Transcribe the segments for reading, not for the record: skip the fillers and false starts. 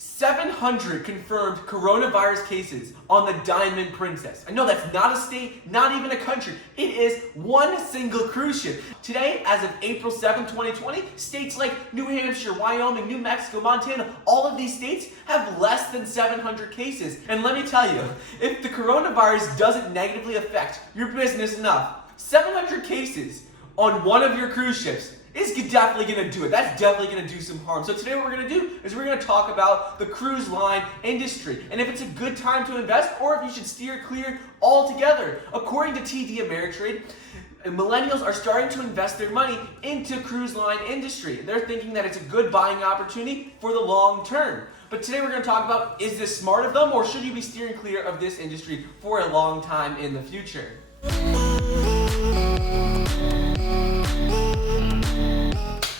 700 confirmed coronavirus cases on the Diamond Princess. I know that's not a state, not even a country. It is one single cruise ship. Today, as of April 7, 2020, states like New Hampshire, Wyoming, New Mexico, Montana, all of these states have less than 700 cases. And let me tell you, if the coronavirus doesn't negatively affect your business enough, 700 cases on one of your cruise ships is definitely going to do it. That's definitely going to do some harm. So today what we're going to do is we're going to talk about the cruise line industry and if it's a good time to invest or if you should steer clear altogether. According to TD Ameritrade, millennials are starting to invest their money into cruise line industry. They're thinking that it's a good buying opportunity for the long term. But today we're going to talk about, is this smart of them or should you be steering clear of this industry for a long time in the future?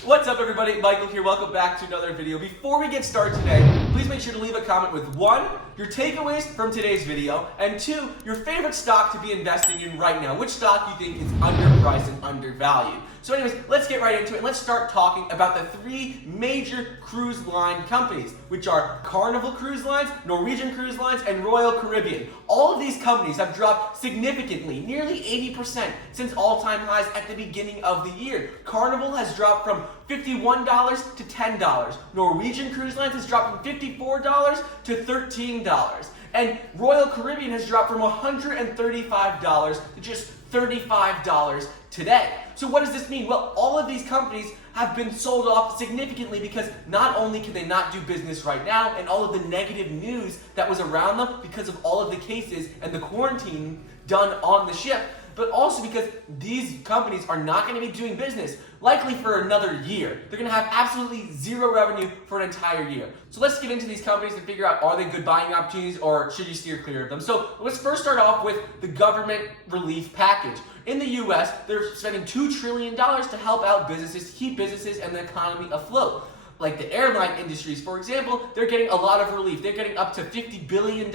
What's up everybody, Michael here, welcome back to another video. Before we get started today, please make sure to leave a comment with 1, your takeaways from today's video, and 2, your favorite stock to be investing in right now. Which stock you think is underpriced and undervalued. So anyways, let's get right into it and let's start talking about the 3 major cruise line companies, which are Carnival Cruise Lines, Norwegian Cruise Lines, and Royal Caribbean. All of these companies have dropped significantly, nearly 80% since all-time highs at the beginning of the year. Carnival has dropped from $51 to $10. Norwegian Cruise Lines has dropped from $54 to $13. And Royal Caribbean has dropped from $135 to just $35 today. So what does this mean? Well, all of these companies have been sold off significantly because not only can they not do business right now and all of the negative news that was around them because of all of the cases and the quarantine done on the ship, but also because these companies are not going to be doing business likely for another year. They're going to have absolutely zero revenue for an entire year. So let's get into these companies and figure out, are they good buying opportunities or should you steer clear of them? So let's first start off with the government relief package. In the US, they're spending $2 trillion to help out businesses, keep businesses and the economy afloat. Like the airline industries, for example, they're getting a lot of relief. They're getting up to $50 billion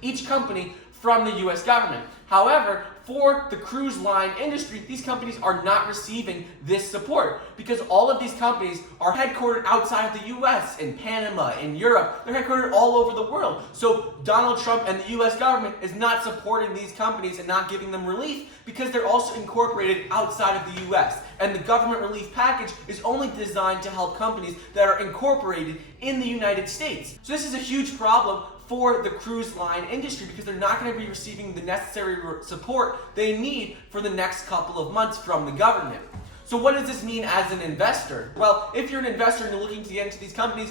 each company from the US government. However, for the cruise line industry, these companies are not receiving this support because all of these companies are headquartered outside of the US, in Panama, in Europe. They're headquartered all over the world. So Donald Trump and the US government is not supporting these companies and not giving them relief because they're also incorporated outside of the US. And the government relief package is only designed to help companies that are incorporated in the United States. So this is a huge problem for the cruise line industry because they're not going to be receiving the necessary support they need for the next couple of months from the government. So what does this mean as an investor? Well, if you're an investor and you're looking to get into these companies,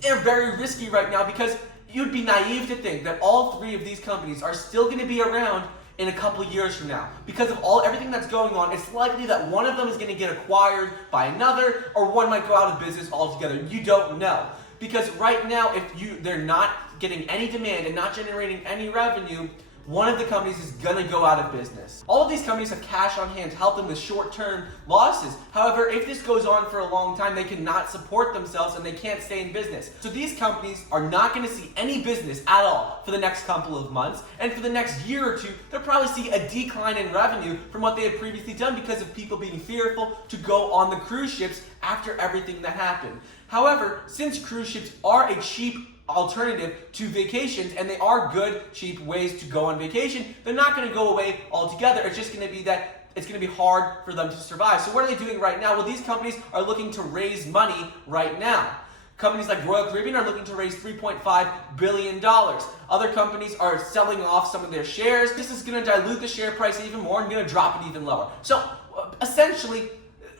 they're very risky right now because you'd be naive to think that all 3 of these companies are still going to be around in a couple years from now. Because of everything that's going on, it's likely that one of them is going to get acquired by another or one might go out of business altogether. You don't know. Because right now, if they're not getting any demand and not generating any revenue, one of the companies is going to go out of business. All of these companies have cash on hand to help them with short-term losses. However, if this goes on for a long time, they cannot support themselves and they can't stay in business. So these companies are not going to see any business at all for the next couple of months. And for the next year or 2, they'll probably see a decline in revenue from what they had previously done because of people being fearful to go on the cruise ships after everything that happened. However, since cruise ships are a cheap alternative to vacations and they are good, cheap ways to go on vacation, they're not going to go away altogether. It's just going to be that it's going to be hard for them to survive. So what are they doing right now? Well, these companies are looking to raise money right now. Companies like Royal Caribbean are looking to raise $3.5 billion. Other companies are selling off some of their shares. This is going to dilute the share price even more and going to drop it even lower. So essentially,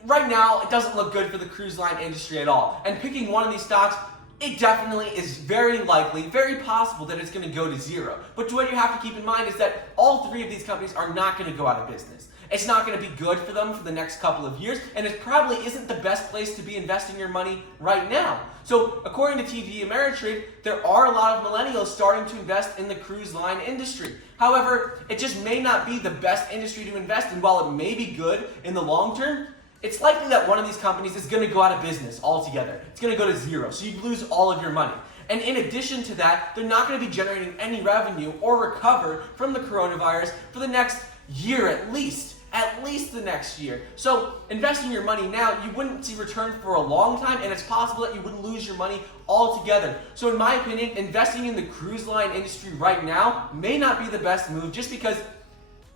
right now, it doesn't look good for the cruise line industry at all. And picking one of these stocks, it definitely is very likely, very possible that it's going to go to zero. But what you have to keep in mind is that all 3 of these companies are not going to go out of business. It's not going to be good for them for the next couple of years, and it probably isn't the best place to be investing your money right now. So according to TD Ameritrade, there are a lot of millennials starting to invest in the cruise line industry. However, it just may not be the best industry to invest in. While it may be good in the long term, it's likely that one of these companies is going to go out of business altogether. It's going to go to zero, so you lose all of your money. And in addition to that, they're not going to be generating any revenue or recover from the coronavirus for the next year at least. at least the next year. So investing your money now, you wouldn't see return for a long time, and it's possible that you would lose your money altogether. So in my opinion, investing in the cruise line industry right now may not be the best move, just because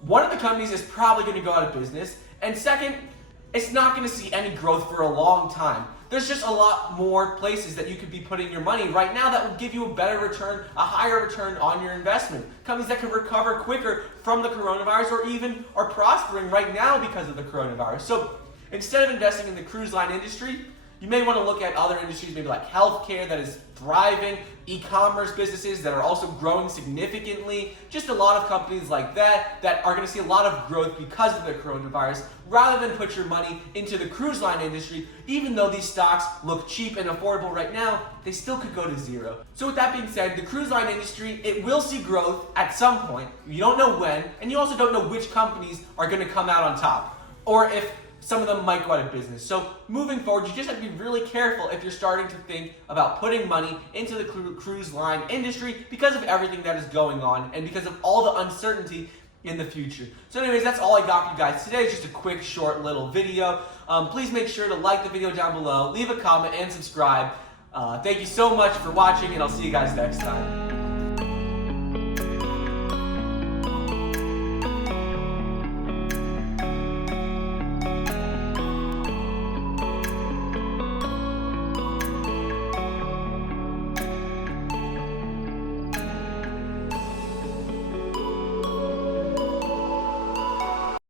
one of the companies is probably going to go out of business, and second, it's not going to see any growth for a long time. There's just a lot more places that you could be putting your money right now that will give you a better return, a higher return on your investment. Companies that can recover quicker from the coronavirus, or even are prospering right now because of the coronavirus. So instead of investing in the cruise line industry, you may want to look at other industries, maybe like healthcare that is thriving, e-commerce businesses that are also growing significantly, just a lot of companies like that that are going to see a lot of growth because of the coronavirus, rather than put your money into the cruise line industry. Even though these stocks look cheap and affordable right now, they still could go to zero. So with that being said, the cruise line industry, it will see growth at some point. You don't know when, and you also don't know which companies are going to come out on top, or if some of them might go out of business. So moving forward, you just have to be really careful if you're starting to think about putting money into the cruise line industry, because of everything that is going on and because of all the uncertainty in the future. So anyways, that's all I got for you guys today. It's just a quick, short little video. Please make sure to like the video down below, leave a comment, and subscribe. Thank you so much for watching, and I'll see you guys next time.